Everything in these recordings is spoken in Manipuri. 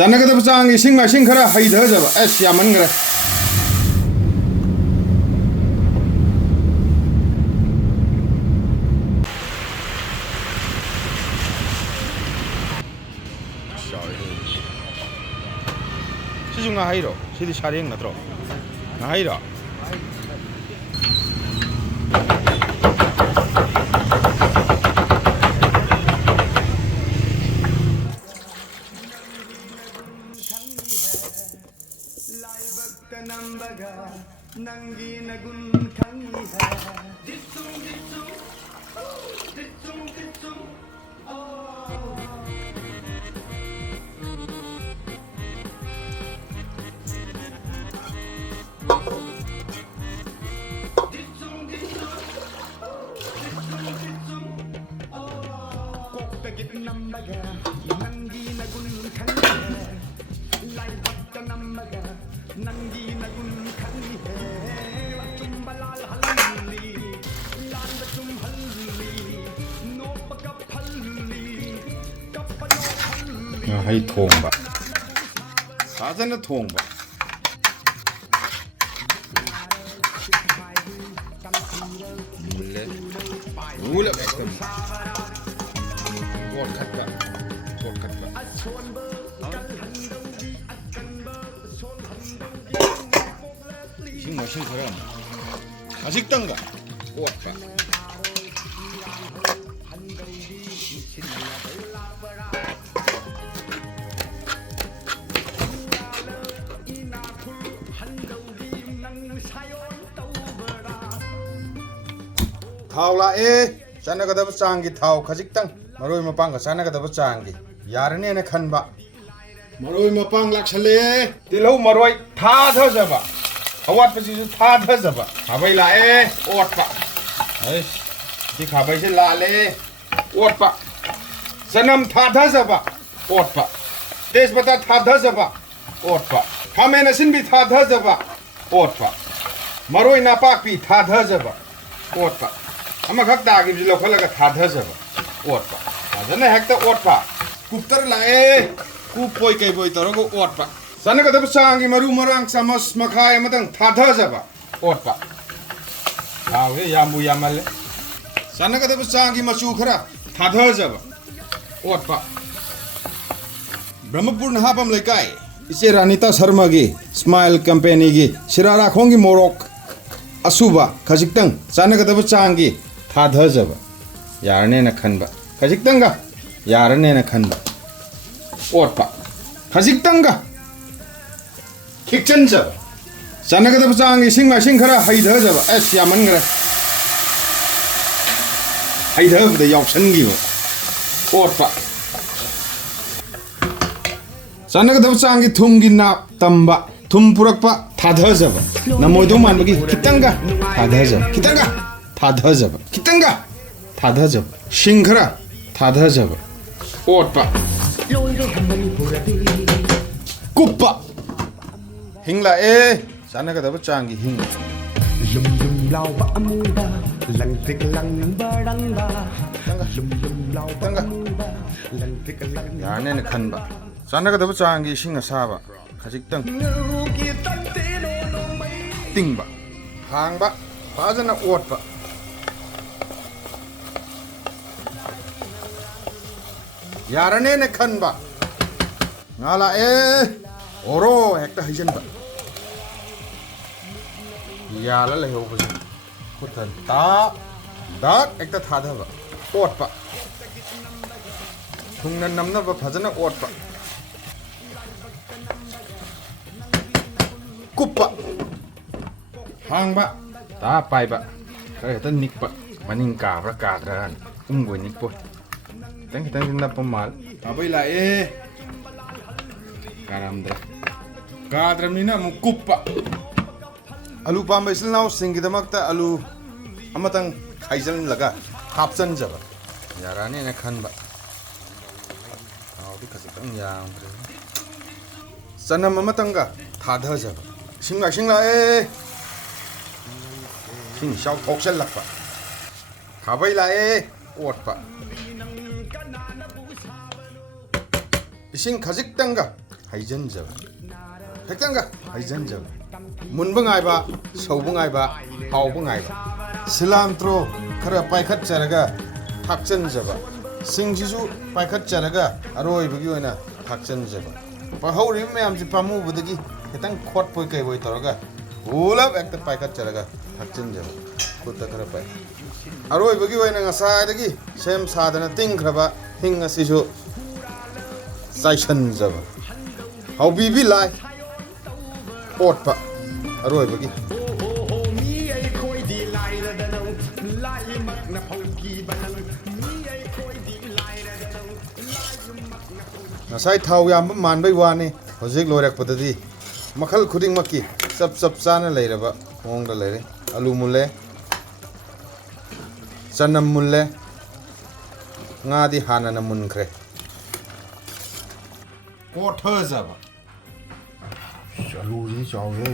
ꯆꯥꯟꯅꯒꯗꯕ ꯆꯥꯡꯒꯤ ꯏꯁꯤꯡ ꯃꯥꯏꯁꯤꯡ ꯈꯔ ꯍꯩꯊꯖꯕ ꯑꯁ ꯌꯥꯝꯃꯟꯈ꯭ꯔꯦ 시중 ngahayro 시디 샤링 나트로 ngahayro ngahai thongba fazana thongba mula ekdam wok khatba sing machine kharam ajiktanga wokba thau la e chanagadaba changi thau khajiktang maroi mapang ka chanagadaba changi yarane na khanba maroi mapang laksale tilhau maroi tha thajaba awat pasi su tha thajaba khabai la e otpa ai ti khabai se la le otpa sanam tha thajaba otpa tejpata tha thajaba otpa khamena sin bi tha thajaba otpa maroi na pak pi tha thajaba otpa ama khak ta gi lo khala ka tha thajaba otpa adana hekta otpa kuptar la e ku poi kai boi taro go otpa sanaga dab sangi maru marang samas makhai amadang tha thajaba otpa aw he yambu yamale sanaga dab sangi machu khara tha thajaba otpa brahmapur nahapam lekai ise ranita sharma gi smile company gi sirara khongi morok asuba khajiktang sanaga dab changi tha thajaba yarane na khanba khajiktanga yarane na khanba otpa khajiktanga khikchanjaba sanagadaba changi sing machine khara haidhajaba as yamangra haidhabda yauksangiba otpa sanagadaba changi thumgi nap tamba thum purakpa thadhajaba namoido manbagi khitanga thadhajaba khitanga thadhajaba khitanga thadhajaba shinghara thadhajaba otpa kuppa hingla e sanagadaba changi hing lum lum lao ba amuba lang tik lang barang ba lum lum lao ba amuba lang tik lang yarane na khanba sanagadaba changi sing asaba khajiktang tingba hangba fazana otpa yarane na khanba ngala e oro hekta hijanba yala leho bus khutan ta dak ekta thadhaba otpa thungna namna ba phajana otpa kuppa hangba ta paiba khata nikpa maning kabra kadran umgoi nikpo tang kitang na pamal abai la e karamdra kadramnina mu kuppa alu pamba isilnau singidamakta alu amatang khaijal laga hapchan jaba yarane na khanba audi khasitang yang sanam amatanga thadha jaba singla e sing shau thoksel lakpa khabai la e otpa ising khajik tanga ꯍꯩꯖꯟꯖꯕ ꯈꯤꯇꯪꯒ ꯍꯩꯖꯟꯖꯕ ꯃꯨꯟꯕ ꯉꯥꯏꯕ ꯁꯧꯕ ꯉꯥꯏꯕ ꯍꯥꯎꯕ ꯉꯥꯏꯕ ꯁꯤꯂꯥꯟꯇ꯭ꯔꯣ ꯈꯔ ꯄꯥꯏꯈꯠꯆꯔꯒ ꯊꯥꯛꯆꯟꯖꯕ ꯁꯤꯡꯁꯤꯁꯨ ꯄꯥꯏꯈꯠꯆꯔꯒ ꯑꯔꯣꯏꯕꯒꯤ ꯑꯣꯏꯅ ꯊꯥꯛꯆꯟꯖꯕ ꯍꯧꯔꯤꯕ ꯃꯌꯥꯝꯁꯤ ꯄꯥꯝꯃꯨꯕꯗꯒꯤ ꯈꯤꯇꯪ ꯈꯣꯠꯄꯣꯏ ꯀꯩꯕꯣꯏ ꯇꯧꯔꯒ ꯄꯨꯂꯞ ꯍꯦꯛꯇ ꯄꯥꯏꯈꯠꯆꯔꯒ ꯊꯥꯛꯆꯤꯟꯖꯕ ꯈꯨꯠꯇ ꯈꯔ ꯄꯥꯏ ꯑꯔꯣꯏꯕꯒꯤ ꯑꯣꯏꯅ ꯉꯁꯥꯏꯗꯒꯤ ꯁꯦꯝ ꯁꯥꯗꯅ ꯇꯤꯡꯈ꯭ꯔꯕ ꯍꯤꯡ ꯑꯁꯤꯁꯨ ꯆꯥꯏꯁꯟꯖꯕ ꯍꯥꯎꯕꯤꯕꯤ ꯂꯥꯏ ꯑꯣꯠꯄ ꯑꯔꯣꯏꯕꯒꯤ ꯉꯁꯥꯏ ꯊꯥꯎ ꯌꯥꯝꯕ ꯃꯥꯟꯕꯩ ꯋꯥꯅꯤ ꯍꯧꯖꯤꯛ ꯂꯣꯏꯔꯛꯄꯗꯗꯤ ꯃꯈꯜ ꯈꯨꯗꯤꯡꯃꯛꯀꯤ ꯆꯞ ꯆꯥꯅ ꯂꯩꯔꯕ ꯃꯑꯣꯡꯗ ꯂꯩꯔꯦ ꯑꯂꯨ ꯃꯨꯜꯂꯦ ꯆꯅꯝ ꯃꯨꯜꯂꯦ ꯉꯥꯗꯤ ꯍꯥꯟꯅꯅ ꯃꯨꯟꯈ꯭ꯔꯦ ꯀꯣꯊꯖꯕ ꯑꯂꯨꯁꯤ ꯆꯥꯎꯔꯦ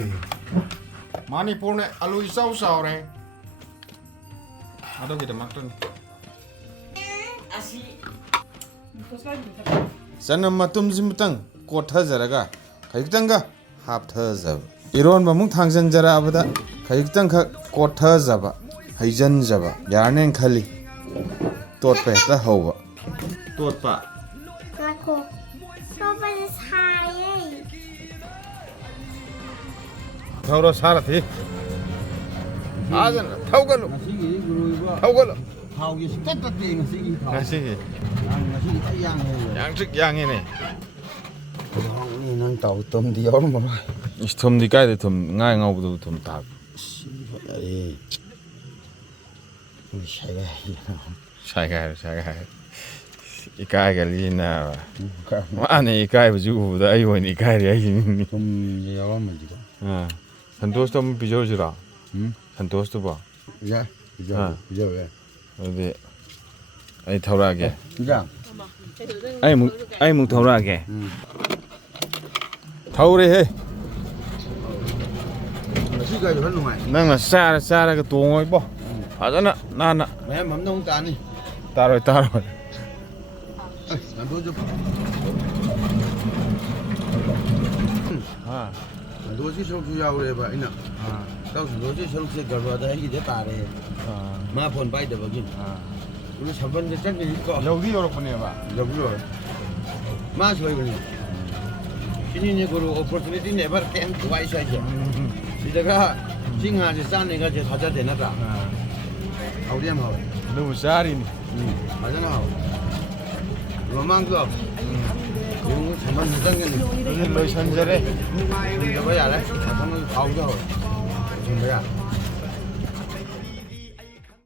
ꯃꯅꯤꯄꯨꯔꯅ ꯑꯂꯨ ꯏꯆꯥꯎ ꯆꯥꯎꯔꯦ ꯑꯗꯨꯒꯤꯗꯃꯛꯇꯅꯤ ꯆꯅꯝ ꯃꯇꯨꯝꯁꯤꯃꯇꯪ ꯀꯣꯊꯖꯔꯒ ꯈꯖꯤꯛꯇꯪꯒ ꯍꯥꯞꯊꯖꯕ ꯏꯔꯣꯟꯕ ꯑꯃꯨꯛ ꯊꯥꯡꯖꯟꯖꯔꯛꯑꯕꯗ ꯈꯖꯤꯛꯇꯪꯈꯛ ꯀꯣꯊꯖꯕ ꯍꯩꯖꯟꯖꯕ ꯌꯥꯔꯅꯦꯅ ꯈꯜꯂꯤ ꯇꯣꯠꯄ ꯍꯦꯛꯇ ꯍꯧꯕ ꯇꯣꯠꯄ ꯊꯧꯔꯣ ꯁꯥꯔꯊꯤ ꯐꯖꯅ ꯊꯧꯒꯠꯂꯨ ꯊꯧꯒꯠꯂꯨ ꯊꯥꯎꯒꯤ ꯁꯨꯡꯇꯠ ꯇꯠꯇꯦ ꯉꯁꯤꯒꯤ ꯊꯥꯎ. ꯉꯁꯤꯒꯤ ꯉꯁꯤꯒꯤ ꯈꯔ ꯌꯥꯡꯉꯦ. ꯌꯥꯡꯇ꯭ꯔꯤꯛ ꯌꯥꯡꯉꯤꯅꯦ ꯍꯥꯎꯅꯤ ꯅꯪ ꯇꯥꯎ ꯇꯝꯗꯤ ꯌꯥꯎꯔꯝꯃꯔꯣꯏ. ꯏꯁ ꯊꯨꯝꯗꯤ ꯀꯥꯏꯗ ꯊꯨꯝ ꯉꯥ ꯉꯧꯕꯗꯨ ꯊꯨꯝ ꯊꯥꯛ ꯐꯖꯔꯦ. ꯁꯥꯏꯒꯥꯏꯔꯣ ꯏꯀꯥꯏꯒꯜꯂꯤꯅ ꯃꯥꯅ ꯏꯀꯥꯏꯕꯁꯤ ꯎꯕꯗ ꯑꯩ ꯑꯣꯏꯅ ꯏꯀꯥꯏꯔꯦ ꯑꯩꯁꯤꯅꯤ ꯊꯨꯝꯁꯦ ꯌꯥꯎꯔꯝꯃꯗꯤꯀꯣ. ꯁꯟꯇꯣꯁꯇꯣ ꯑꯃꯨꯛ ꯄꯤꯖꯧꯁꯤꯔꯣ ꯁꯟꯇꯣꯁꯇꯨꯕꯣ ꯌꯥꯏ ꯄꯤꯖꯧ ꯌꯥꯏ. ꯑꯗꯨꯗꯤ ꯑꯩ ꯊꯧꯔꯛꯑꯒꯦ. ꯄꯤꯖꯥ. ꯑꯩꯃꯨꯛ ꯊꯧꯔꯛꯑꯒꯦ. ꯊꯧꯔꯦꯍꯦ. ꯉꯁꯤ ꯒꯥꯔꯤ ꯈꯔ ꯅꯨꯡꯉꯥꯏ. ꯅꯪꯅ ꯆꯥꯔꯒ ꯇꯣꯡꯉꯣꯏꯕꯣ. ꯐꯖꯅ ꯅꯥꯟꯅ. ꯃꯌꯥꯝ ꯑꯃꯅ ꯑꯃꯨꯛ ꯇꯥꯅꯤ. ꯇꯥꯔꯣꯏ. ꯁꯟꯗꯣꯁꯤ ꯁꯔꯨꯛꯁꯨ ꯌꯥꯎꯔꯦꯕ ꯑꯩꯅ. ꯁꯟꯗꯣꯁꯤ ꯁꯔꯨꯛꯁꯦ ꯒꯔꯕꯗ ꯑꯩꯒꯤꯗ ꯇꯥꯔꯦ. ꯃꯥ ꯐꯣꯟ ꯄꯥꯏꯗꯕꯒꯤ. ꯑꯗꯨ ꯁꯝꯕꯟꯁꯦ ꯆꯠꯈꯤꯀꯣ. ꯌꯧꯗꯤ ꯌꯧꯔꯛꯄꯅꯦꯕ. ꯌꯧꯔꯣꯏ. ꯃꯥ ꯁꯣꯏꯕꯅꯤ. ꯁꯤꯅꯤꯅꯦ ꯒꯨꯔꯨ ꯑꯣꯄꯣꯔꯆꯨꯅꯤꯇꯤ ꯅꯦꯚꯔ ꯀꯦꯝ ꯇ꯭ꯋꯥꯏꯁ ꯍꯥꯏꯁꯦ. ꯁꯤꯗꯒ ꯁꯤ ꯉꯥꯁꯦ ꯆꯥꯅꯤꯒꯁꯦ ꯊꯥꯖꯗꯦ ꯅꯠꯇ꯭ꯔꯥ? ꯍꯥꯎꯗꯤ ꯌꯥꯝ ꯍꯥꯎꯋꯦ. ꯑꯗꯨꯕꯨ ꯆꯥꯔꯤꯅꯤ. ꯐꯖꯅ ꯍꯥꯎꯋꯦ. ꯃꯃꯥꯡꯗꯣ yung saman ꯆꯪꯒꯅꯤ. ꯂꯣꯏꯁꯟꯖꯔꯦ. ꯂꯣꯏꯁꯟꯖꯕ ꯌꯥꯔꯦ. ꯃꯊꯪ ꯍꯥꯎꯗ ꯍꯥꯎꯋꯦ. ꯂꯣꯏꯁꯟꯕ ꯌꯥꯔꯦ.